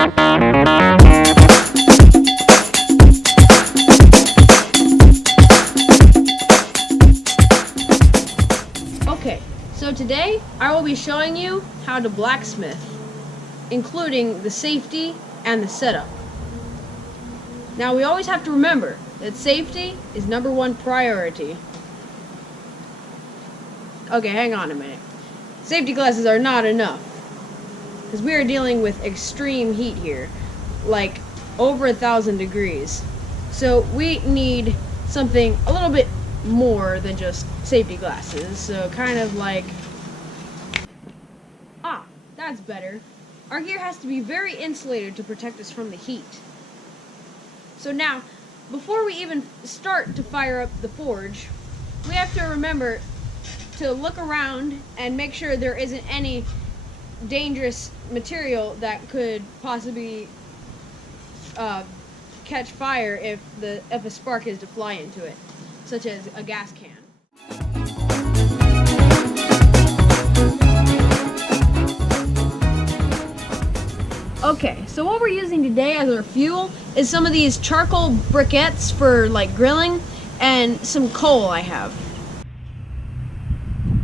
Okay, so today I will be showing you how to blacksmith, including the safety and the setup. Now we always have to remember that safety is #1 priority. Okay, hang on a minute. Safety glasses are not enough, because we are dealing with extreme heat here, like over 1,000 degrees. So we need something a little bit more than just safety glasses. So kind of like, that's better. Our gear has to be very insulated to protect us from the heat. So now, before we even start to fire up the forge, we have to remember to look around and make sure there isn't any dangerous material that could possibly catch fire if a spark is to fly into it, such as a gas can. Okay, so what we're using today as our fuel is some of these charcoal briquettes for like grilling and some coal I have.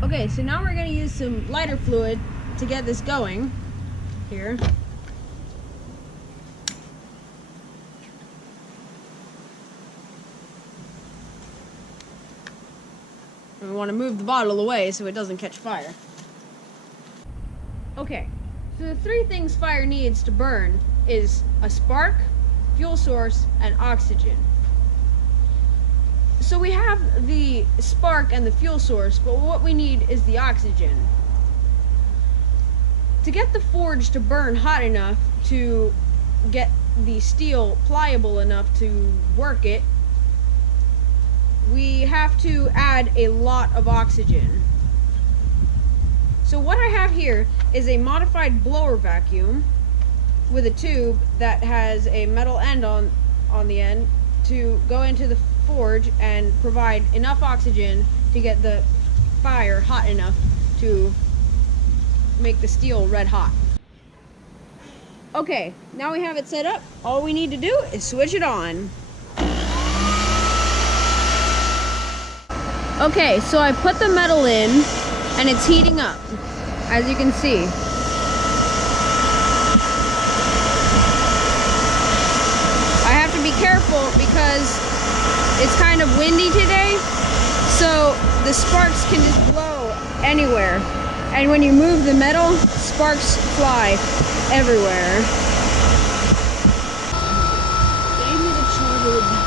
Okay, so now we're going to use some lighter fluid to get this going here. And we want to move the bottle away so it doesn't catch fire. Okay, so the 3 things fire needs to burn is a spark, fuel source, and oxygen. So we have the spark and the fuel source, but what we need is the oxygen. To get the forge to burn hot enough to get the steel pliable enough to work it, we have to add a lot of oxygen. So what I have here is a modified blower vacuum with a tube that has a metal end on the end to go into the forge and provide enough oxygen to get the fire hot enough to make the steel red hot. Okay, now we have it set up. All we need to do is switch it on. Okay, so I put the metal in and it's heating up, as you can see. I have to be careful because it's kind of windy today, so the sparks can just blow anywhere. And when you move the metal, sparks fly everywhere. Gave me the charger.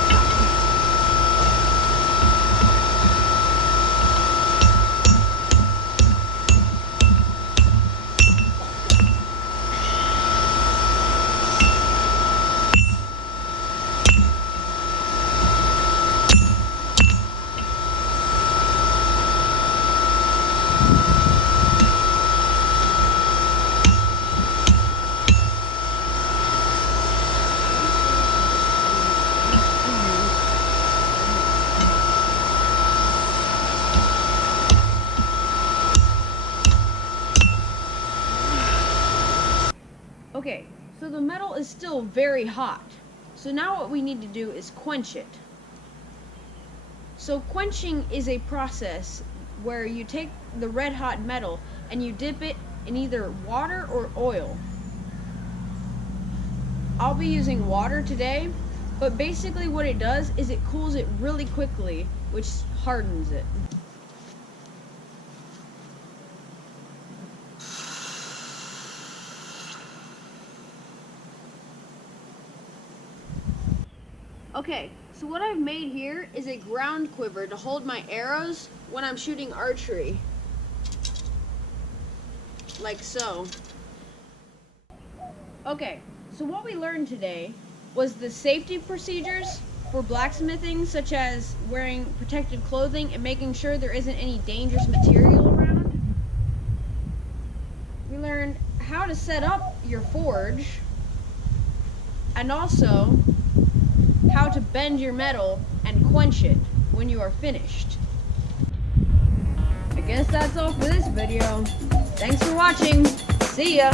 Okay, so the metal is still very hot. So now what we need to do is quench it. So quenching is a process where you take the red hot metal and you dip it in either water or oil. I'll be using water today, but basically what it does is it cools it really quickly, which hardens it. Okay, so what I've made here is a ground quiver to hold my arrows when I'm shooting archery. Like so. Okay, so what we learned today was the safety procedures for blacksmithing, such as wearing protective clothing and making sure there isn't any dangerous material around. We learned how to set up your forge, and also how to bend your metal and quench it when you are finished. I guess that's all for this video. Thanks for watching. See ya!